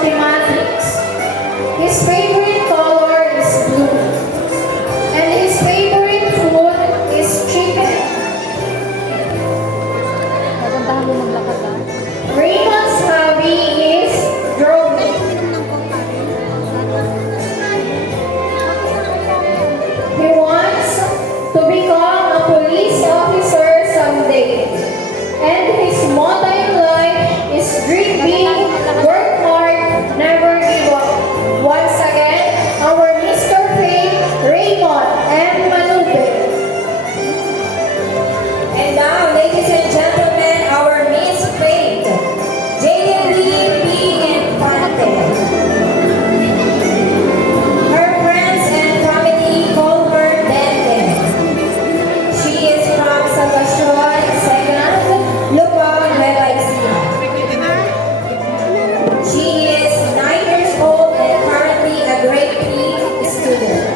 mathematics. His favorite color is blue. And his favorite food is chicken. Magandahan mo maglakad ah. Raymond's hobby is drawing. He wants to become a police officer someday. And his motto in life is dream big, work hard, never give up. Once again, our Mr. Faith, Raymond M. Manube. And now, ladies and gentlemen, our Miss Faith, Jaden Lee P. Infante. Her friends and family call her Dende. She is from Salvacion, Second, Lubao, Nueva Ecija. She is 9 years old and currently a grade 3 student.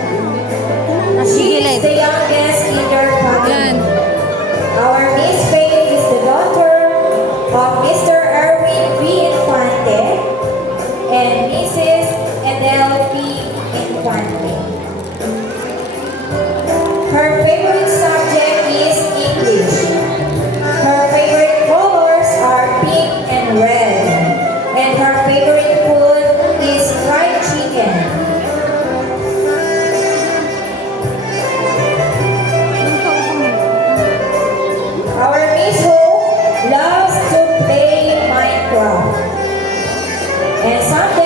She is the youngest in their family. Yan. Our Miss Faith is the daughter of Mr. Erwin P. Infante and Mrs. Adele P. Infante. Her favorite subject is English. Her favorite colors are pink and red. And her favorite food is fried chicken. Our Miss Ho loves to play Minecraft. And someday